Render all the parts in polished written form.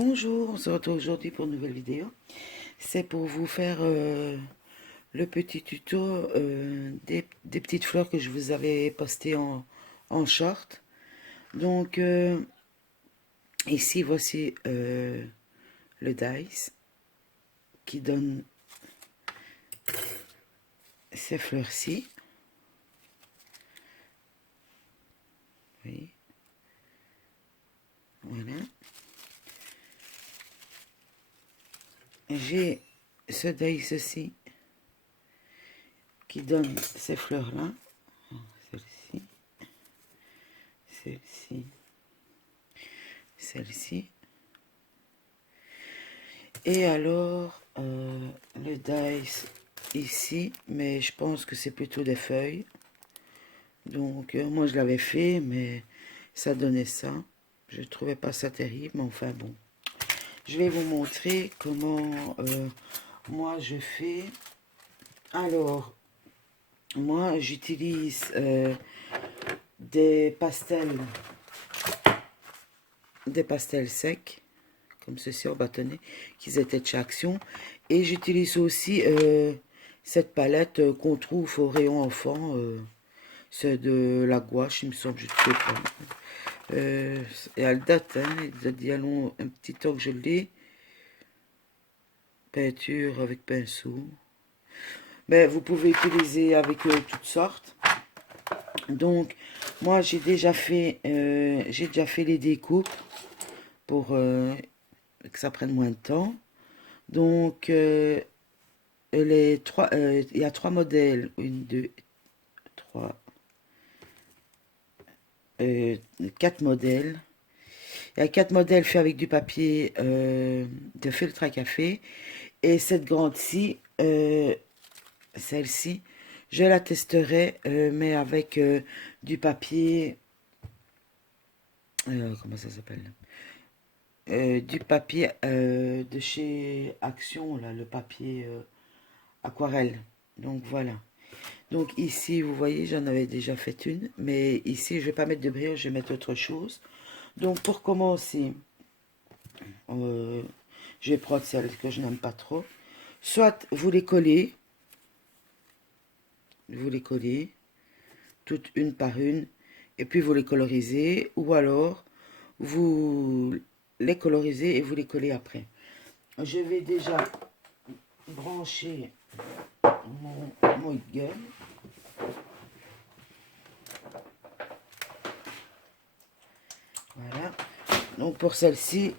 Bonjour, on se retrouve aujourd'hui pour une nouvelle vidéo. C'est pour vous faire le petit tuto des petites fleurs que je vous avais postées en short. Donc ici voici le dice qui donne ces fleurs-ci. Oui. Voilà. J'ai ce dice-ci qui donne ces fleurs-là. Celle-ci. Celle-ci. Celle-ci. Et alors, le dice ici, mais je pense que c'est plutôt des feuilles. Donc, moi je l'avais fait, mais ça donnait ça. Je ne trouvais pas ça terrible, mais enfin bon. Je vais vous montrer comment moi je fais. Alors, moi j'utilise des pastels secs, comme ceci en bâtonnet, qui étaient de chez Action. Et j'utilise aussi cette palette qu'on trouve au rayon enfant. C'est de la gouache, il me semble, je ne sais pas. Et elle date, hein, il date d'il y a un petit temps que je l'ai. Peinture avec pinceau. Mais vous pouvez utiliser avec toutes sortes. Donc, moi j'ai déjà fait les découpes pour que ça prenne moins de temps. Donc, il y a trois modèles. Une, deux, trois, quatre modèles. Il y a quatre modèles faits avec du papier de filtre à café. Et cette grande-ci, celle-ci, je la testerai, mais avec du papier. Comment ça s'appelle? Du papier de chez Action, là, le papier aquarelle. Donc voilà. Donc ici, vous voyez, j'en avais déjà fait une. Mais ici, je vais pas mettre de brioche, je vais mettre autre chose. Donc pour commencer, euh, je vais prendre celles que je n'aime pas trop. Soit vous les collez, toutes une par une, et puis vous les colorisez, ou alors vous les colorisez et vous les collez après. Je vais déjà brancher mon gun. Voilà. Donc pour celle-ci,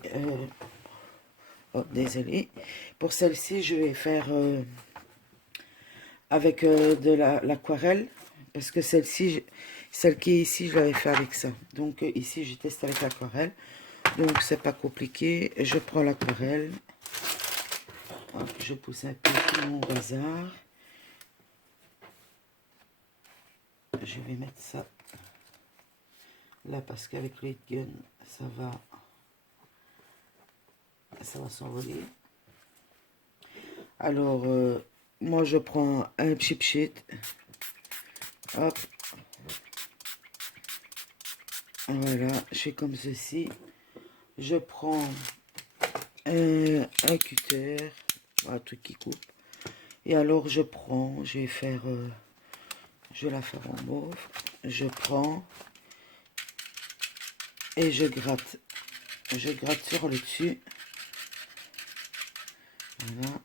oh, désolé. Pour celle-ci, je vais faire avec de l'aquarelle, parce que celle-ci, celle qui est ici, je l'avais fait avec ça. Donc ici, je teste avec l'aquarelle. Donc c'est pas compliqué. Je prends l'aquarelle. Je pousse un peu tout mon bazar. Je vais mettre ça là parce qu'avec le gun, ça va s'envoler. Alors, moi je prends un chip sheet. Hop. Voilà, je fais comme ceci. Je prends un cutter, un truc qui coupe. Et alors je prends, je vais la faire en mauve. Je prends et je gratte. Je gratte sur le dessus. Voilà.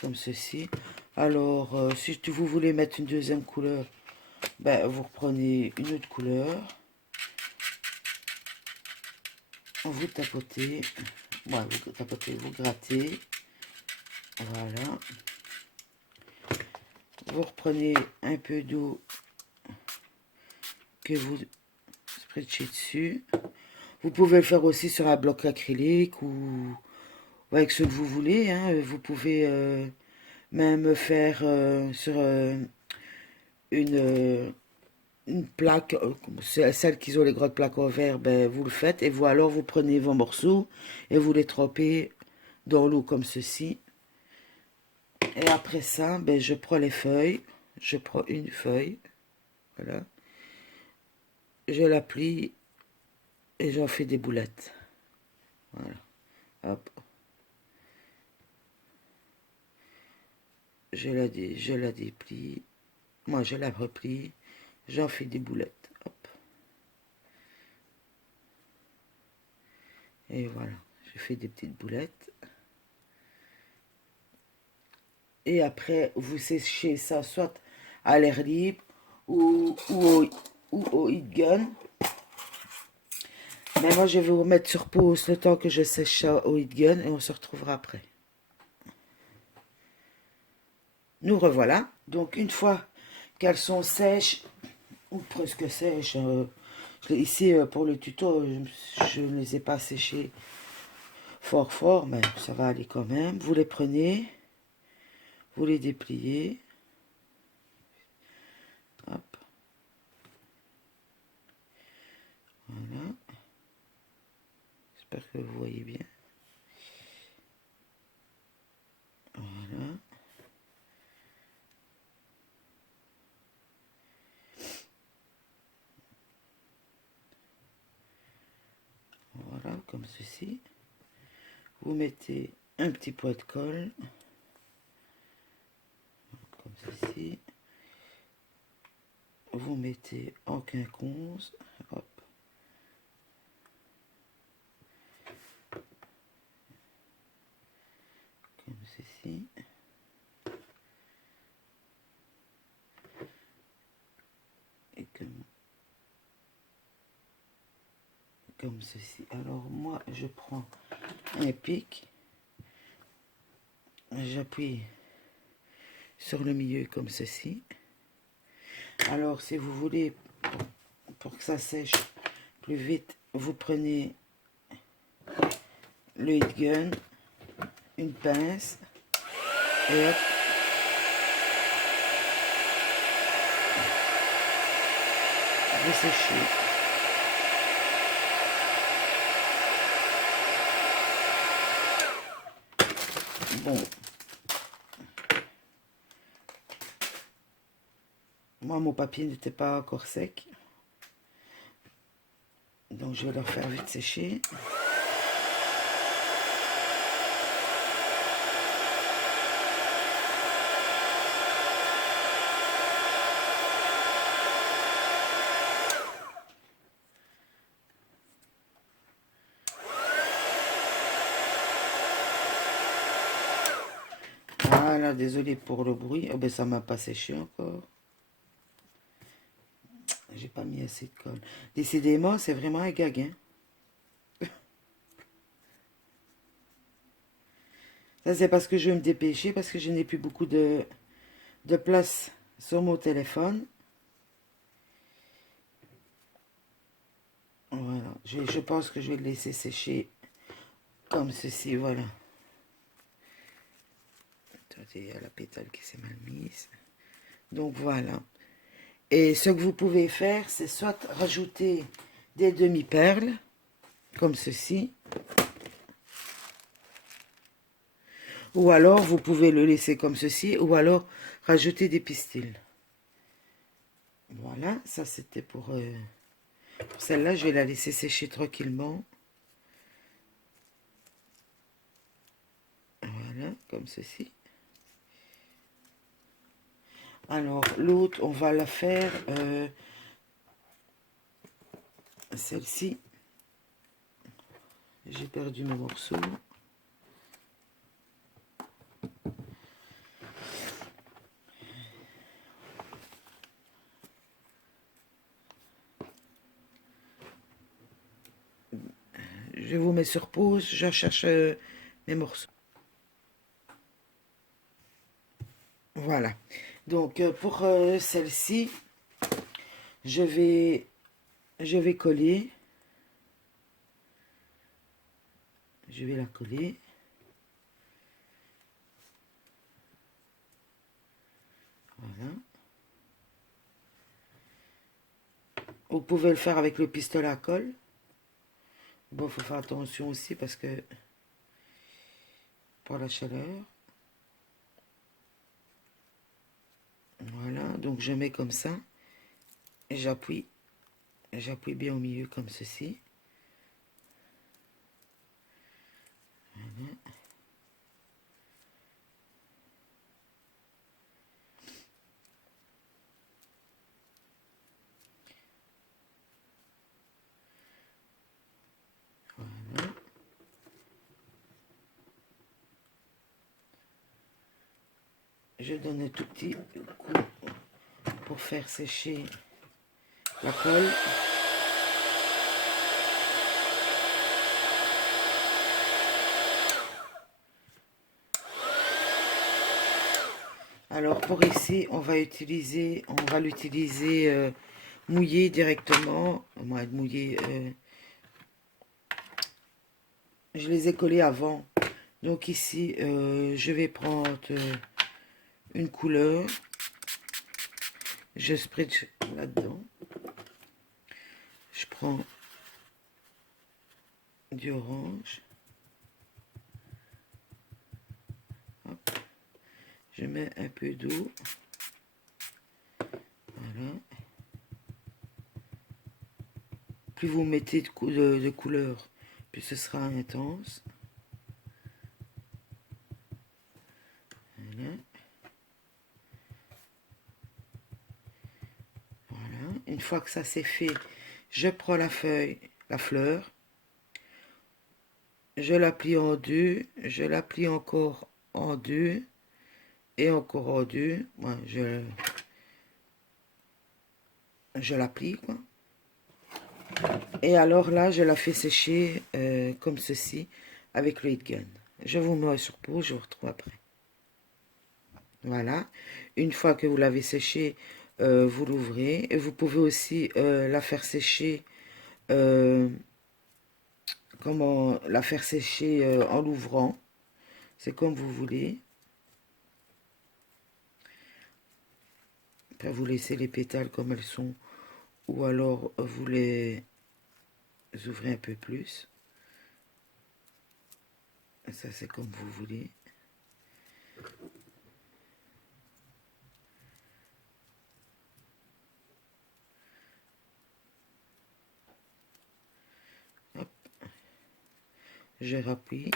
Comme ceci. Alors, si vous voulez mettre une deuxième couleur, ben, vous reprenez une autre couleur. Vous tapotez. Ouais, vous tapotez, vous grattez. Voilà. Vous reprenez un peu d'eau que vous spritchez dessus. Vous pouvez le faire aussi sur un bloc acrylique ou avec ce que vous voulez. Hein. Vous pouvez même faire sur une plaque, celle qui ont les grosses plaques en verre, ben, vous le faites. Et vous alors vous prenez vos morceaux et vous les trempez dans l'eau comme ceci. Et après ça, ben, je prends les feuilles. Je prends une feuille. Voilà. Je la plie et j'en fais des boulettes. Voilà. Hop. Je la déplie. Moi, je la replie. J'en fais des boulettes. Hop. Et voilà. Je fais des petites boulettes. Et après, vous séchez ça soit à l'air libre ou au heat gun. Mais moi, je vais vous mettre sur pause le temps que je sèche ça au heat gun et on se retrouvera après. Nous revoilà. Donc, une fois qu'elles sont sèches, ou presque sèches, ici, pour le tuto, je ne les ai pas séchées fort fort, mais ça va aller quand même. Vous les prenez, vous les dépliez. Hop. Voilà. J'espère que vous voyez bien. Voilà. Voilà, comme ceci. Vous mettez un petit pot de colle. Comme ceci. Vous mettez en quinconce. Hop. Comme ceci. Et comme ceci. Alors moi, je prends un pic. J'appuie sur le milieu comme ceci. Alors, si vous voulez, pour que ça sèche plus vite, vous prenez le heat gun, une pince, et hop, vous séchez. Bon, moi mon papier n'était pas encore sec, donc je vais leur faire vite sécher. Voilà, désolé pour le bruit. Oh ben ça m'a pas séché encore. J'ai pas mis assez de colle. Décidément, c'est vraiment un gag, hein. Ça, c'est parce que je vais me dépêcher, parce que je n'ai plus beaucoup de place sur mon téléphone. Voilà, je pense que je vais le laisser sécher comme ceci, voilà. Attendez, il y a la pétale qui s'est mal mise. Donc voilà. Et ce que vous pouvez faire, c'est soit rajouter des demi-perles, comme ceci. Ou alors, vous pouvez le laisser comme ceci, ou alors rajouter des pistils. Voilà, ça c'était pour celle-là. Je vais la laisser sécher tranquillement. Voilà, comme ceci. Alors, l'autre, on va la faire, celle-ci. J'ai perdu mes morceaux. Je vous mets sur pause, je cherche mes morceaux. Voilà. Donc, pour celle-ci, je vais coller. Je vais la coller. Voilà. Vous pouvez le faire avec le pistolet à colle. Bon, il faut faire attention aussi parce que pour la chaleur. Voilà, donc je mets comme ça. Et j'appuie bien au milieu comme ceci. je donne un tout petit coup pour faire sécher la colle. Alors pour ici, on va l'utiliser mouillé directement. Moi, mouillé, je les ai collés avant. Donc ici, je vais prendre une couleur. Je spritz là-dedans. Je prends du orange. Hop. Je mets un peu d'eau. Voilà. Plus vous mettez de couleur, plus ce sera intense. Voilà. Voilà. Une fois que ça c'est fait, je prends la feuille, la fleur. Je la plie en deux. Je la plie encore en deux. Et encore en deux. Moi, je la plie, quoi. Et alors là, je la fais sécher comme ceci avec le heat gun. Je vous mets sur pause, je vous retrouve après. Voilà. Une fois que vous l'avez séchée, vous l'ouvrez. Et vous pouvez aussi la faire sécher. Comment la faire sécher en l'ouvrant. C'est comme vous voulez. Après, vous laissez les pétales comme elles sont. Ou alors, vous les ouvrez un peu plus. Ça, c'est comme vous voulez. Hop. Je rappuie.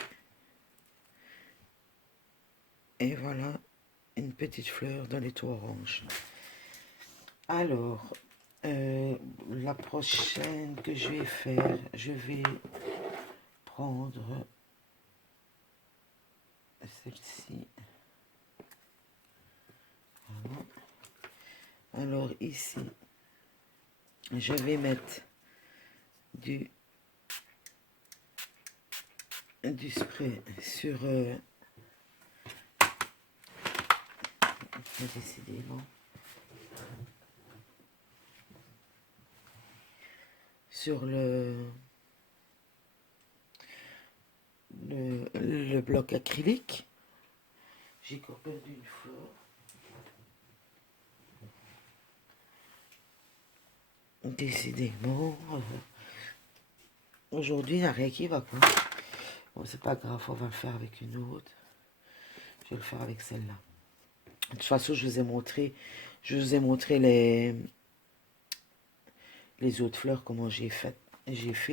Et voilà, une petite fleur dans les taux orange. Alors, la prochaine que je vais faire, je vais prendre celle-ci. Voilà. Alors ici, je vais mettre du spray sur... décidément. Sur le bloc acrylique. J'ai encore perdu une fleur. Décidément, aujourd'hui, il n'y a rien qui va pas. Bon, c'est pas grave, on va le faire avec une autre. Je vais le faire avec celle-là. De toute façon, je vous ai montré les autres fleurs, comment j'ai fait,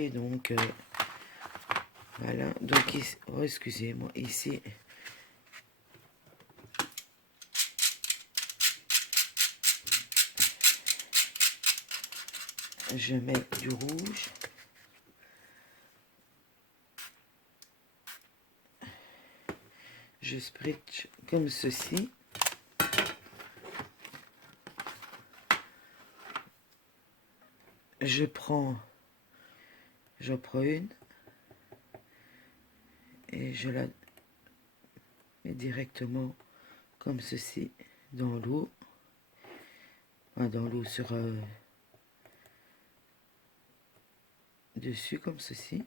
donc, voilà. Donc, ici, oh, excusez-moi, ici, je mets du rouge. Je spritz comme ceci. Je prends une et je la mets directement comme ceci dans l'eau. Enfin, dans l'eau sur dessus comme ceci.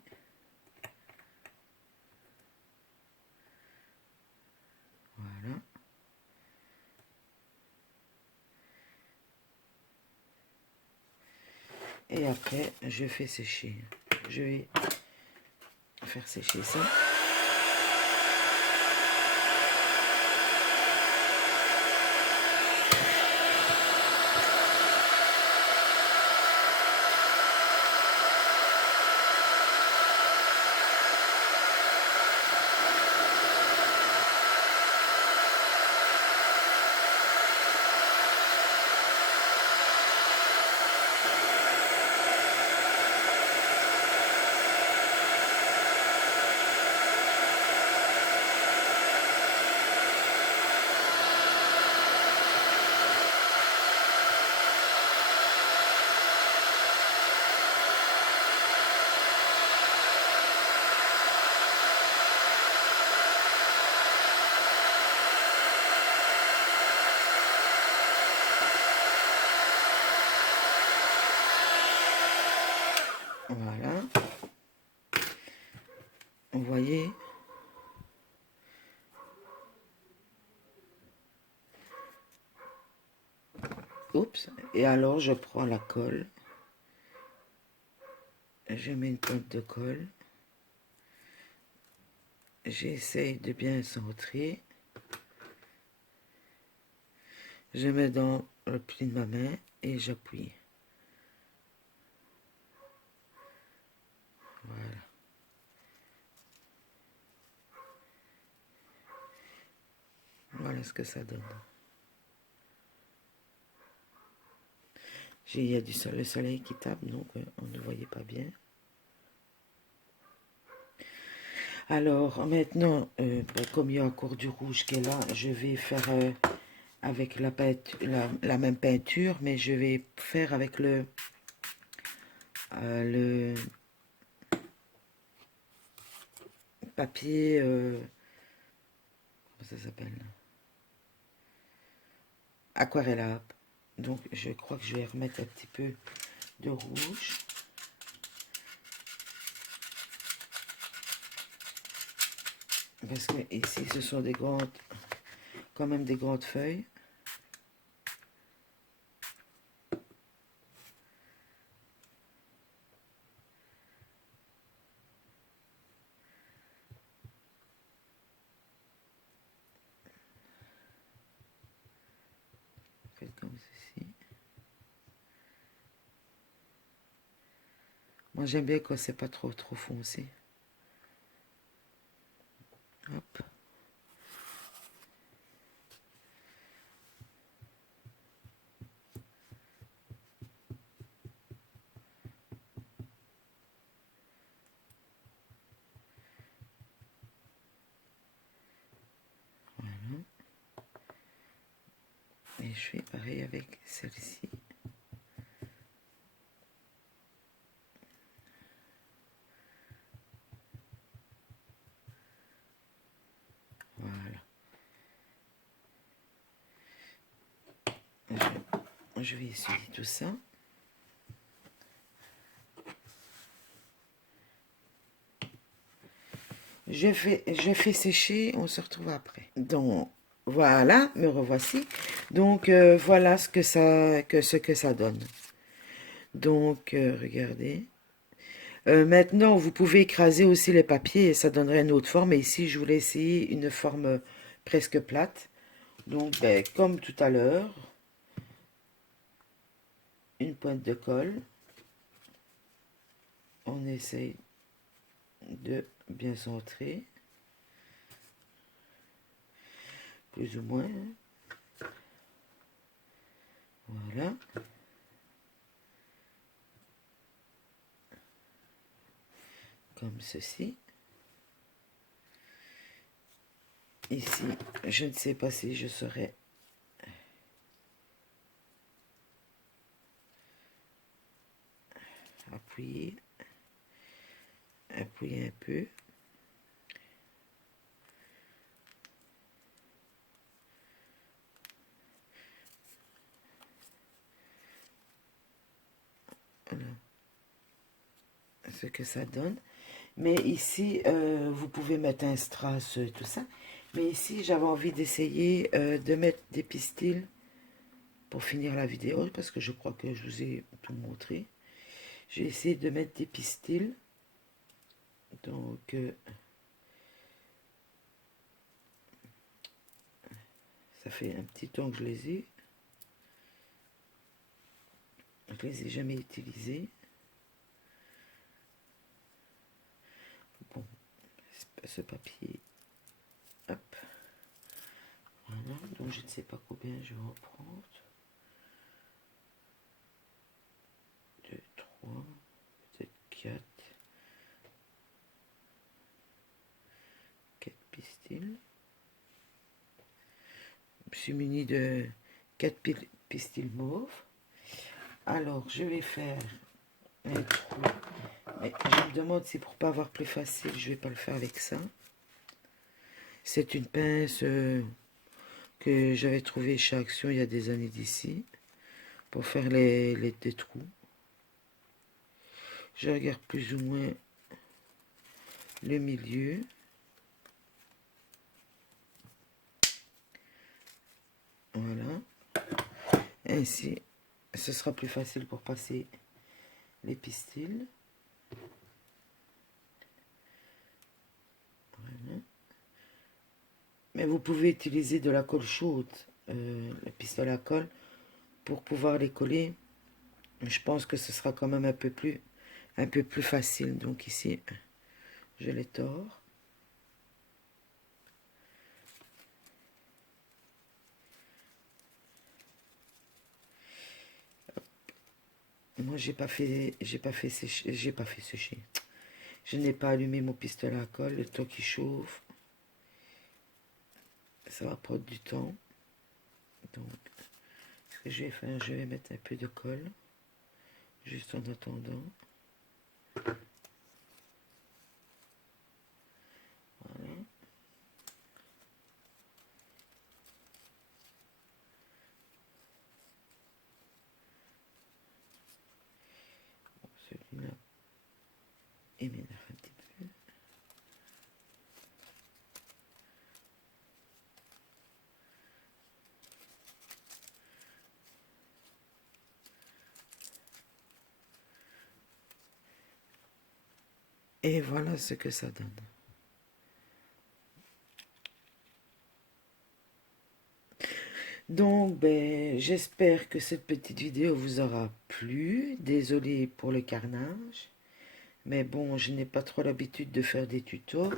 Voilà. Et après, je fais sécher. Je vais faire sécher ça. Voilà. Vous voyez? Oups. Et alors, je prends la colle. Je mets une pointe de colle. J'essaye de bien centrer. Je mets dans le pli de ma main et j'appuie. Voilà. Voilà ce que ça donne. Il y a le soleil qui tape, donc on ne voyait pas bien. Alors maintenant, comme il y a encore du rouge qui est là, je vais faire avec la même peinture, mais je vais faire avec le papier, comment ça s'appelle? Aquarellable. Donc je crois que je vais remettre un petit peu de rouge. Parce que ici ce sont quand même des grandes feuilles. Faites comme ceci. Moi j'aime bien quand c'est pas trop foncé. Hop. Voilà. Et je fais pareil avec celle-ci. Voilà. Je vais essuyer tout ça. Je fais sécher, on se retrouve après. Donc, voilà, me revoici. Donc, voilà ce que ça donne. Donc, regardez. Maintenant, vous pouvez écraser aussi les papiers et ça donnerait une autre forme. Et ici, je voulais essayer une forme presque plate. Donc, ben, comme tout à l'heure, une pointe de colle. On essaye de bien centrer. Plus ou moins. Voilà. Comme ceci. Ici, je ne sais pas si je saurais appuyer un peu. Voilà ce que ça donne. Mais ici, vous pouvez mettre un strass, tout ça. Mais ici, j'avais envie d'essayer de mettre des pistils pour finir la vidéo, parce que je crois que je vous ai tout montré. J'ai essayé de mettre des pistils. Donc, ça fait un petit temps que je les ai. Je les ai jamais utilisés. Bon, ce papier. Hop. Voilà. Donc, je ne sais pas combien je vais en prendre. 2, 3, peut-être 4. 4 pistils. Je suis muni de 4 pistils mauves. Alors, je vais faire un trou. Mais je me demande si pour pas avoir plus facile, je vais pas le faire avec ça. C'est une pince que j'avais trouvée chez Action il y a des années d'ici. Pour faire des trous. Je regarde plus ou moins le milieu. Voilà. Ainsi, ce sera plus facile pour passer les pistils. Voilà. Mais vous pouvez utiliser de la colle chaude, le pistolet à colle, pour pouvoir les coller. Je pense que ce sera quand même un peu plus facile. Donc ici, je les tords. Moi, j'ai pas fait sécher. Je n'ai pas allumé mon pistolet à colle. Le temps qu'il chauffe, ça va prendre du temps. Donc, ce que je vais faire, je vais mettre un peu de colle, juste en attendant. Voilà. Bon, celui-là, il m'énerve un petit peu. Et voilà ce que ça donne. Donc, ben, j'espère que cette petite vidéo vous aura plu. Désolée pour le carnage. Mais bon, je n'ai pas trop l'habitude de faire des tutos.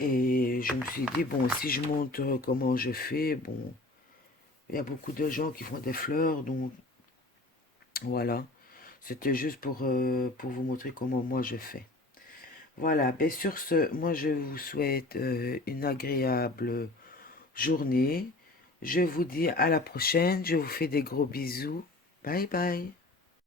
Et je me suis dit, bon, si je montre comment je fais, bon, il y a beaucoup de gens qui font des fleurs, donc voilà. C'était juste pour vous montrer comment moi je fais. Voilà, ben sur ce, moi je vous souhaite une agréable journée. Je vous dis à la prochaine. Je vous fais des gros bisous. Bye bye.